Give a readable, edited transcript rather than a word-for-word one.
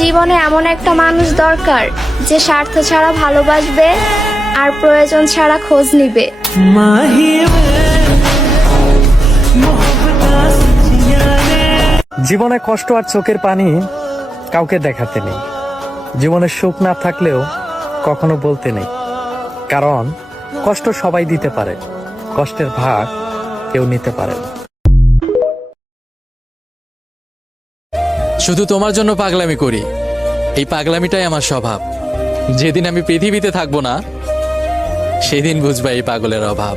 জীবনে এমন একটা মানুষ দরকার যে স্বার্থ ছাড়া ভালোবাসবে আর প্রয়োজন ছাড়া খোঁজ নিবে। জীবনে কষ্ট আর চোখের পানি কাউকে দেখাতে নেই, জীবনের সুখ না থাকলেও কখনো বলতে নেই, কারণ কষ্ট সবাই দিতে পারে, কষ্টের ভাগ কেউ নিতে পারে না। শুধু তোমার জন্য পাগলামি করি, এই পাগলামিটাই আমার স্বভাব। যেদিন আমি পৃথিবীতে থাকবো না, সেদিন বুঝবা এই পাগলের অভাব।